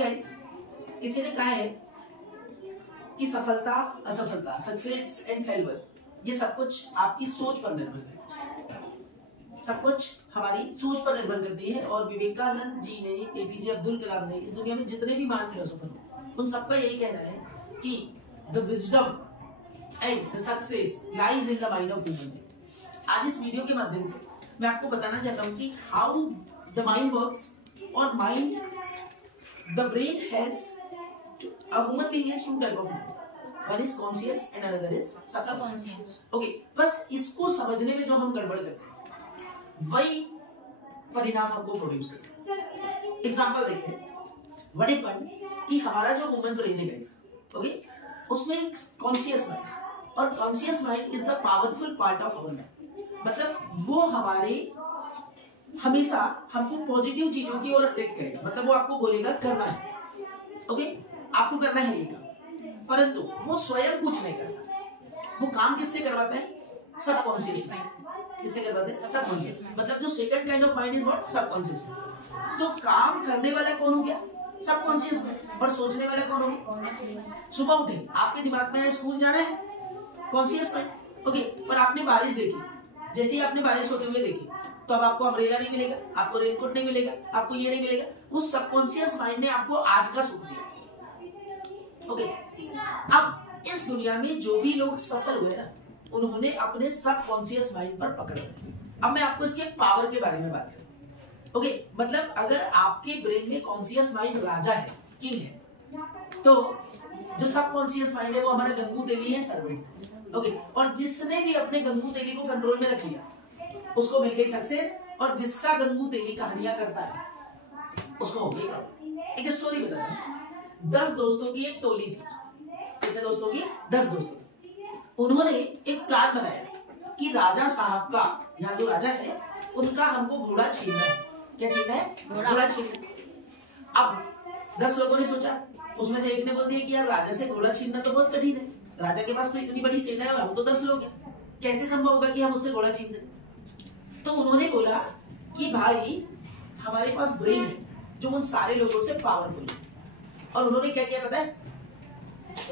Guys, किसी ने कहा है कि सफलता असफलता, सक्सेस एंड फेलियर, ये सब कुछ आपकी सोच पर निर्भर है, सब कुछ हमारी सोच पर निर्भर करती है। और विवेकानंद जी ने, एपीजे अब्दुल कलाम ने, इस दुनिया में जितने भी महान फिलोसोफर उन सबका यही कहना है कि the wisdom and the success lies in the mind of human being. आज इस वीडियो के माध्यम से मैं आपको बताना चाहता हूं कि हाउ द माइंड वर्क्स, और mind, the brain has, a human being has two type of mind, one is conscious and another is subconscious। Okay, बस इसको समझने में जो हम गड़बड़ करते हैं वही परिणाम हमको प्रोड्यूस करते हैं। एग्जांपल देखते हैं। व्हाट इज वन कि हमारा जो ह्यूमन ब्रेन है गाइस, ओके, उसमें एक कॉन्शियस माइंड, और conscious mind is the powerful part of our mind. मतलब वो हमारे हमेशा हमको पॉजिटिव चीजों की ओर अट्रैक्ट करेगा, मतलब वो आपको बोलेगा करना है, ओके, आपको करना है ये काम, परंतु वो स्वयं कुछ नहीं करता। वो काम किससे करवाता है? Subconscious mind. किससे करवाते हैं? सबकॉन्शियस। मतलब जो second kind of mind is what? Subconscious. तो काम करने वाला कौन हो गया? Subconscious mind. और सोचने वाला कौन हो गया? सुबह उठे, आपके दिमाग में स्कूल जाना है, कॉन्शियस माइंड, ओके, पर आपने बारिश देखी, जैसे ही आपने बारिश होते हुए देखी तो अब आपको अम्ब्रेला नहीं मिलेगा, आपको रेनकोट नहीं मिलेगा, आपको ये नहीं मिलेगा। उस सबकॉन्शियस माइंड ने आपको आज का सुख दिया, ओके। अब इस दुनिया में जो भी लोग सफल हुए ना, उन्होंने अपने सबकॉन्शियस माइंड पर पकड़ रखी। अब मैं आपको इसके पावर के बारे में बात करूं, ओके। मतलब अगर आपके ब्रेन में कॉन्शियस माइंड राजा है, किंग है, तो जो सबकॉन्शियस माइंड है वो हमारा गंगू तेली है, सर्वेंट, ओके। और जिसने भी अपने गंगू तेली को कंट्रोल में रख लिया उसको मिल गई सक्सेस, और जिसका गंगू तेली कहानियां करता है उसको हो गई प्रॉब्लम। एक स्टोरी बताता हूं। 10 दोस्तों की एक टोली थी। कितने दोस्तों की? 10 दोस्तों। उन्होंने एक प्लान बनाया कि राजा साहब का, यहाँ जो राजा है उनका हमको घोड़ा छीनना है। क्या छीनना है? घोड़ा छीनना। अब 10 लोगों ने सोचा, उसमें से एक ने बोल दिया कि यार राजा से घोड़ा छीनना तो बहुत कठिन है, राजा के पास तो इतनी बड़ी सेना है और हम तो 10 लोग हैं, कैसे संभव होगा कि हम उससे घोड़ा छीन सकें? तो उन्होंने बोला कि भाई हमारे पास ब्रेन है जो उन सारे लोगों से पावरफुल है। और उन्होंने क्या किया पता है?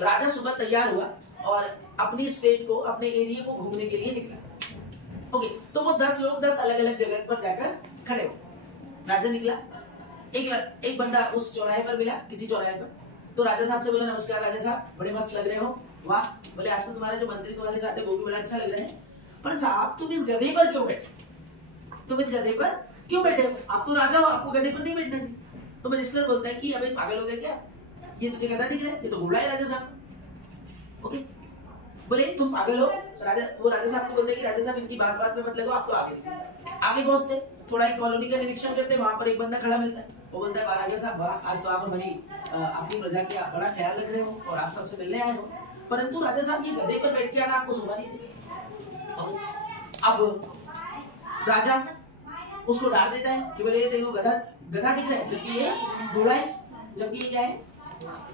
राजा सुबह तैयार हुआ और अपनी स्टेट को, अपने एरिया को घूमने के लिए निकला, ओके। तो वो 10 लोग 10 अलग अलग जगह पर जाकर खड़े हो। राजा निकला, एक बंदा उस चौराहे पर मिला, किसी चौराहे पर, तो राजा साहब से बोला, नमस्कार राजा साहब, बड़े मस्त लग रहे हो, वाह। बोले आज तो तुम्हारा जो मंत्री तुम्हारे साथ है वो भी बड़ा अच्छा लग रहा है, पर साहब तुम इस गधे पर क्यों बैठे? तुम इस गधे पर क्यों बैठे हो? आप तो राजा हो, आपको गधे पर नहीं बैठना चाहिए। तो मिनिस्टर बोलता है कि अबे पागल हो गया क्या, ये तुझे गधा दिख रहा है, ये तो घोड़ा है राजा साहब, ओके। बोले तुम पागल हो। वो राजा साहब को बोलते हैं कि राजा साहब इनकी बात में मत लगो, आप तो आगे पहुंचते, थोड़ा एक कॉलोनी का निरीक्षण करते, वहां पर एक बंदा खड़ा मिलता है, वो बोलता है राजा साहब वाह, आज तो आप हमारी अपनी प्रजा का बड़ा ख्याल रख रहे हो और आप सबसे मिलने आए हो, परंतु राजा साहब ये गधे पर बैठ के आना आपको शोभा नहीं देती। अब राजा उसको डांट देता है कि बोले तेरे को गधा दिख रहा है, जबकि ये घोड़ा है, जबकि ये क्या है?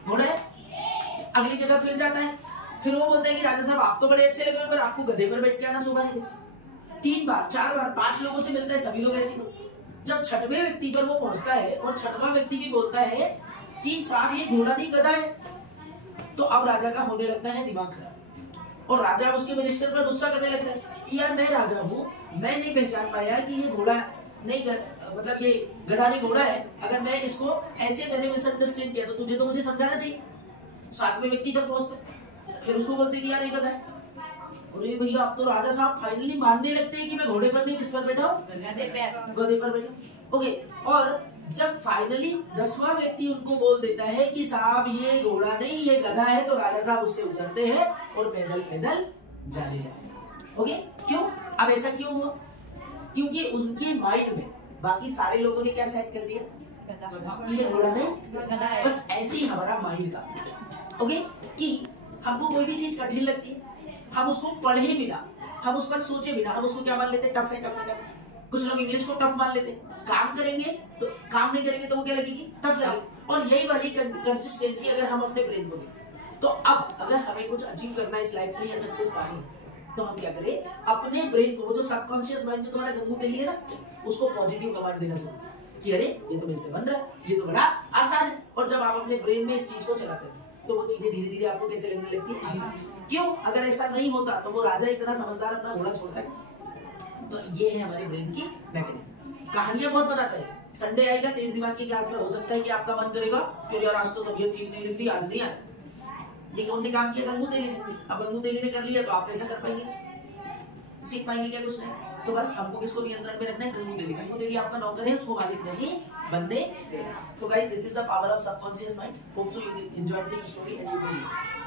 घोड़ा है। अगली जगह फिर जाता है, फिर वो बोलता है कि राजा साहब आप तो बड़े अच्छे लग रहे हो, पर आपको गधे पर बैठ के आना शोभा नहीं देती। 3 बार 4 बार 5 लोगों से मिलता है, सभी लोग ऐसे ही। जब 6वें व्यक्ति पर वो पहुंचता है और 6वां व्यक्ति भी बोलता है कि साहब ये घोड़ा नहीं गधा है, तो अब राजा का होने लगता है दिमाग खराब, और राजा उसके मिनिस्टर पर गुस्सा करने लगता है कि यार मैं राजा हूँ, मैं नहीं पहचान पाया कि ये घोड़ा नहीं, मतलब ये गधा नहीं घोड़ा है। अगर मैं इसको ऐसे मैंने मिसअंडरस्टैंड किया तो तुझे तो मुझे समझाना चाहिए। 7वें व्यक्ति तक पहुंचते, फिर उसको बोलते कि यार ये गधा है। अरे भैया अब तो राजा साहब फाइनली मानने लगते हैं कि मैं घोड़े पर नहीं, किस पर बैठा हूँ? गधे पर बैठा, ओके। और जब फाइनली 10वां व्यक्ति उनको बोल देता है कि साहब ये घोड़ा नहीं ये गधा है, तो राजा साहब उससे उतरते हैं और पैदल पैदल जाने लगते हैं, ओके। क्यों? अब ऐसा क्यों हुआ? क्योंकि उनके माइंड में बाकी सारे लोगों ने क्या सेट कर दिया कि ये घोड़ा नहीं। बस ऐसे ही हमारा माइंड का, ओके, कि हमको कोई भी चीज कठिन लगती है, हम उसको पढ़े बिना, हम उस पर सोचे बिना, हम उसको क्या मान लेते हैं? टफ है, टफ है, टफ। कुछ लोग इंग्लिश को टफ मान लेते हैं, काम करेंगे तो काम नहीं करेंगे तो वो क्या लगेगी? टफ लगेगी। और यही वाली कंसिस्टेंसी अगर हम अपने ब्रेन को दें, तो अब अगर हमें कुछ अचीव करना है इस लाइफ में या सक्सेस पानी, तो हम क्या करें? अपने ब्रेन को, वो जो सबकॉन्शियस माइंड में तुम्हारा गंगू तेली है ना, उसको पॉजिटिव कमांड देना शुरू कि अरे ये तो मेरे से बन रहा है, ये तो बड़ा आसान है। और जब आप अपने ब्रेन में इस चीज को चलाते हैं तो वो चीजें धीरे धीरे आपको कैसे लगने लगती है। क्यों? अगर ऐसा नहीं होता तो वो राजा इतना समझदार अपना घोड़ा छोड़ता है। तो ये है हमारे ब्रेन की मैकेनिज्म। कहानियां बहुत बताते हैं। संडे आएगा तेज दिमाग की क्लास में, हो सकता है कि आपका मन करेगा कि यार आज तो तबीयत ठीक नहीं लग रही, आज नहीं आया। ये कौन ने काम किया? गंगू तेली ने। अब गंगू तेली ने कर लिया तो आप कैसे कर पाएंगे? सीख पाएंगे क्या? कुछ नहीं। तो बस हमको किसको नियंत्रण में रखना है? गंगू तेली। गंगू तेली आपका नौकर है, उसको मालिक नहीं बनने देना। So guys, this is the power of subconscious mind. Hope so you enjoyed this story and you will